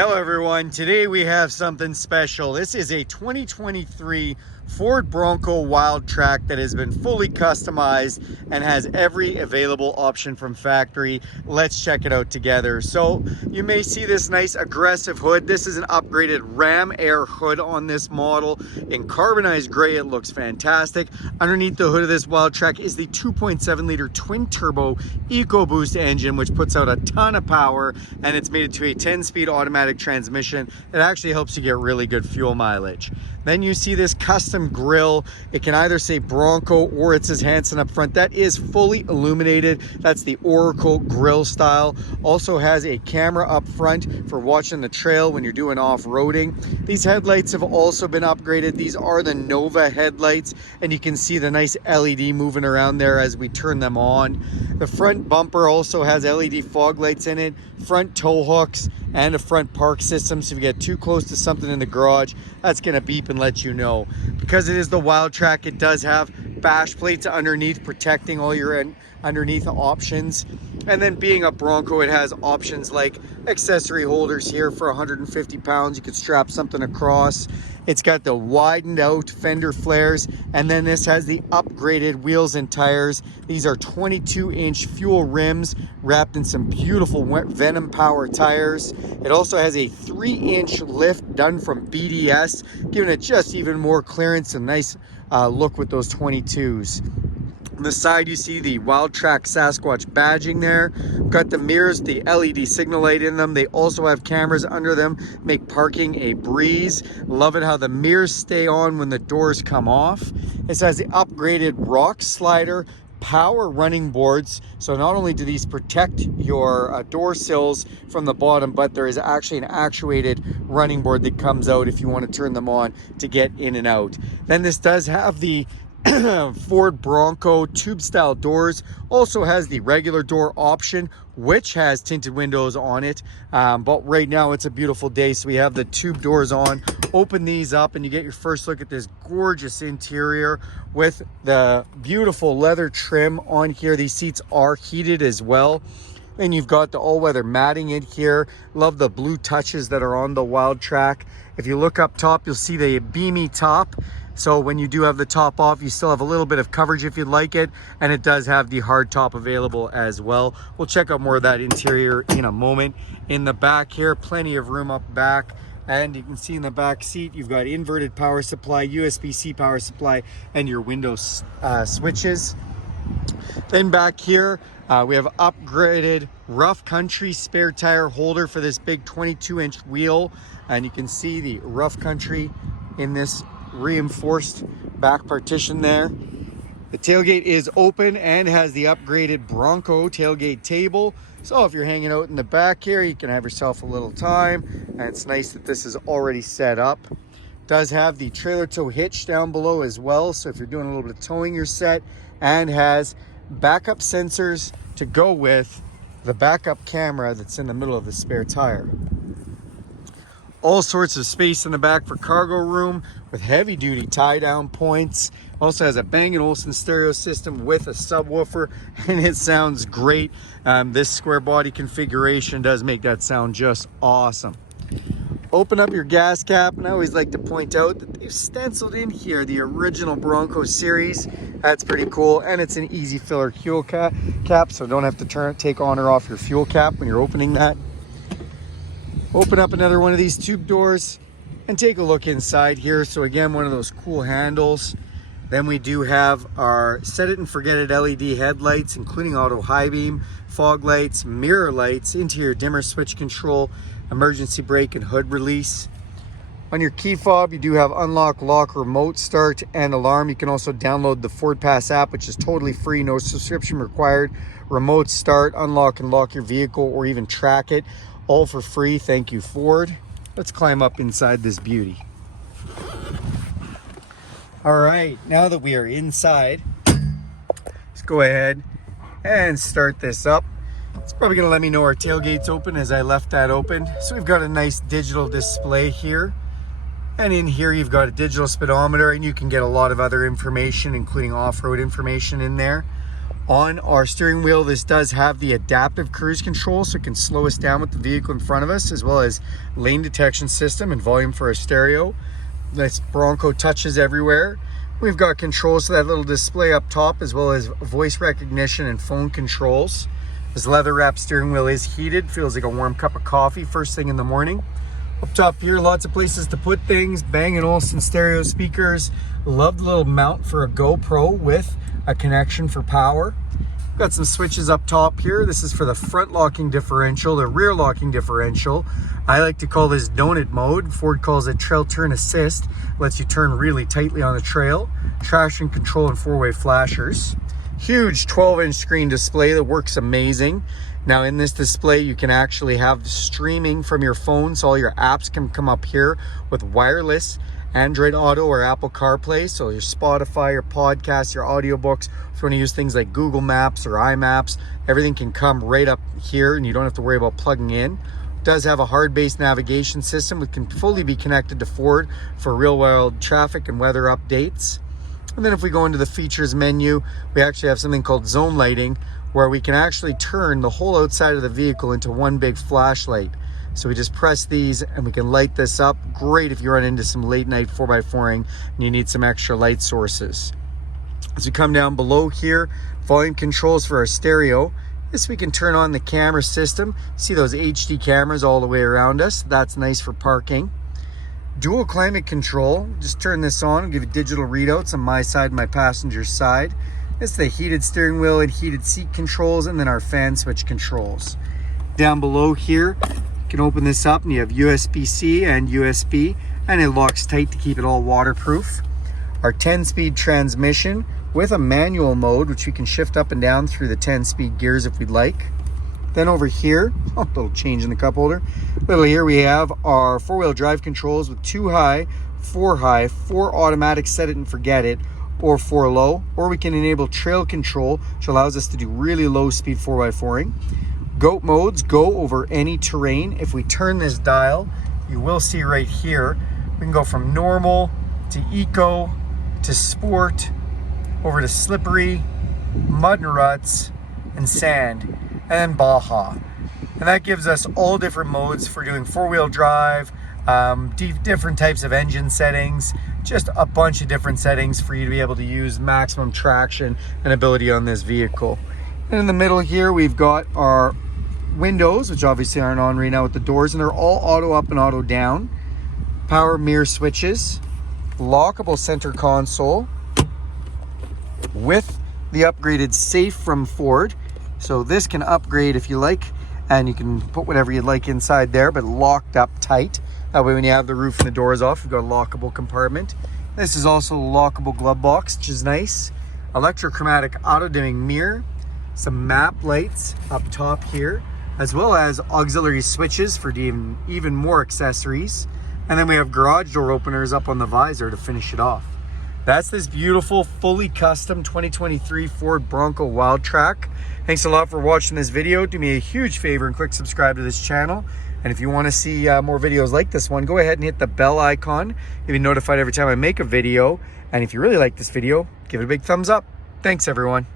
Hello everyone, today we have something special. This is a 2023 Ford Bronco Wildtrack that has been fully customized and has every available option from factory. Let's check it out together. So you may see this nice aggressive hood. This is an upgraded Ram Air hood on this model. In carbonized gray, it looks fantastic. Underneath the hood of this Wildtrack is the 2.7 liter twin turbo Ecoboost engine, which puts out a ton of power, and it's made it to a 10-speed automatic transmission. It actually helps you get really good fuel mileage. Then you see this custom grille. It can either say Bronco or it says Hanson up front. That is fully illuminated. That's the Oracle grille style. Also has a camera up front for watching the trail when you're doing off-roading. These headlights have also been upgraded. These are the Nova headlights, and you can see the nice LED moving around there as we turn them on. The front bumper also has LED fog lights in it, front tow hooks, and a front park system. So if you get too close to something in the garage, that's going to beep and let you know. Because it is the Wildtrack, it does have bash plates underneath protecting all your underneath options. And then being a Bronco, it has options like accessory holders here for 150 pounds. You could strap something across. It's got the widened out fender flares, and then this has the upgraded wheels and tires. These are 22-inch fuel rims wrapped in some beautiful Venom power tires. It also has a 3-inch lift done from BDS, giving it just even more clearance and nice look with those 22s. On the side, you see the Wildtrack Sasquatch badging there. Got the mirrors, the LED signal light in them. They also have cameras under them, make parking a breeze. Love it how the mirrors stay on when the doors come off. This has the upgraded rock slider power running boards. So not only do these protect your door sills from the bottom, but there is actually an actuated running board that comes out if you want to turn them on to get in and out. Then this does have the Ford Bronco tube style doors. Also has the regular door option, which has tinted windows on it, but right now it's a beautiful day, so we have the tube doors on. Open these up and you get your first look at this gorgeous interior with the beautiful leather trim on here. These seats are heated as well. Then you've got the all-weather matting in here. Love the blue touches that are on the Wildtrack. If you look up top, you'll see the Bimi top. So when you do have the top off, you still have a little bit of coverage if you'd like it. And it does have the hard top available as well. We'll check out more of that interior in a moment. In the back here, plenty of room up back. And you can see in the back seat, you've got inverted power supply, USB-C power supply, and your Windows switches. Then back here, we have upgraded rough country spare tire holder for this big 22-inch wheel. And you can see the rough country in this reinforced back partition there. The tailgate is open and has the upgraded Bronco tailgate table. So if you're hanging out in the back here, you can have yourself a little time. And it's nice that this is already set up. Does have the trailer tow hitch down below as well. So if you're doing a little bit of towing, you're set. And has backup sensors to go with the backup camera that's in the middle of the spare tire. All sorts of space in the back for cargo room with heavy duty tie down points. Also has a Bang & Olufsen stereo system with a subwoofer, and it sounds great. This square body configuration does make that sound just awesome. Open up your gas cap, and I always like to point out that they've stenciled in here the original Bronco series. That's pretty cool, and it's an easy filler fuel cap, so don't have to take on or off your fuel cap when you're opening that. Open up another one of these tube doors and take a look inside here. So again, one of those cool handles. Then we do have our set it and forget it LED headlights, including auto high beam, fog lights, mirror lights, interior dimmer switch control, emergency brake and hood release. On your key fob, you do have unlock, lock, remote start, and alarm. You can also download the Ford Pass app, which is totally free, no subscription required. Remote start, unlock and lock your vehicle, or even track it. All for free. Thank you, Ford. Let's climb up inside this beauty. All right, now that we are inside, let's go ahead and start this up. It's probably gonna let me know our tailgate's open as I left that open. So we've got a nice digital display here. And in here, you've got a digital speedometer, and you can get a lot of other information, including off-road information in there. On our steering wheel, this does have the adaptive cruise control, so it can slow us down with the vehicle in front of us, as well as lane detection system and volume for our stereo. This Bronco touches everywhere. We've got controls to that little display up top, as well as voice recognition and phone controls. This leather wrapped steering wheel is heated, feels like a warm cup of coffee first thing in the morning. Up top here, lots of places to put things. Bang & Olufsen stereo speakers. Love the little mount for a GoPro with a connection for power. Got some switches up top here. This is for the front locking differential, the rear locking differential. I like to call this donut mode. Ford calls it trail turn assist. Lets you turn really tightly on the trail. Traction control and four-way flashers. Huge 12-inch screen display that works amazing. Now in this display, you can actually have streaming from your phone, so all your apps can come up here with wireless Android Auto or Apple CarPlay. So your Spotify, your podcasts, your audiobooks, if you want to use things like Google Maps or iMaps, everything can come right up here and you don't have to worry about plugging in. It does have a hard-based navigation system which can fully be connected to Ford for real-world traffic and weather updates. And then if we go into the features menu, we actually have something called zone lighting, where we can actually turn the whole outside of the vehicle into one big flashlight. So we just press these and we can light this up. Great if you run into some late night 4x4ing and you need some extra light sources. As we come down below here, volume controls for our stereo. This we can turn on the camera system. See those HD cameras all the way around us. That's nice for parking. Dual climate control. Just turn this on and give you digital readouts on my side and my passenger's side. It's the heated steering wheel and heated seat controls, and then our fan switch controls. Down below here, you can open this up and you have USB-C and USB, and it locks tight to keep it all waterproof. Our 10-speed transmission with a manual mode, which we can shift up and down through the 10-speed gears if we'd like. Then over here, a little change in the cup holder. Little here we have our four-wheel drive controls with 2 high, 4 automatic set it and forget it, or 4 low, or we can enable trail control, which allows us to do really low speed 4x4ing. Goat modes go over any terrain. If we turn this dial, you will see right here, we can go from normal to eco to sport, over to slippery, mud and ruts, and sand, and then Baja. And that gives us all different modes for doing 4-wheel drive, different types of engine settings, just a bunch of different settings for you to be able to use maximum traction and ability on this vehicle. And in the middle here, we've got our windows, which obviously aren't on right now with the doors, and they're all auto up and auto down. Power mirror switches, lockable center console with the upgraded safe from Ford. So this can upgrade if you like, and you can put whatever you'd like inside there, but locked up tight. That way when you have the roof and the doors off, you've got a lockable compartment. This is also a lockable glove box, which is nice. Electrochromatic auto-dimming mirror. Some map lights up top here, as well as auxiliary switches for even more accessories. And then we have garage door openers up on the visor to finish it off. That's this beautiful, fully custom 2023 Ford Bronco Wildtrack. Thanks a lot for watching this video. Do me a huge favor and click subscribe to this channel. And if you want to see more videos like this one, go ahead and hit the bell icon. You'll be notified every time I make a video. And if you really like this video, give it a big thumbs up. Thanks, everyone.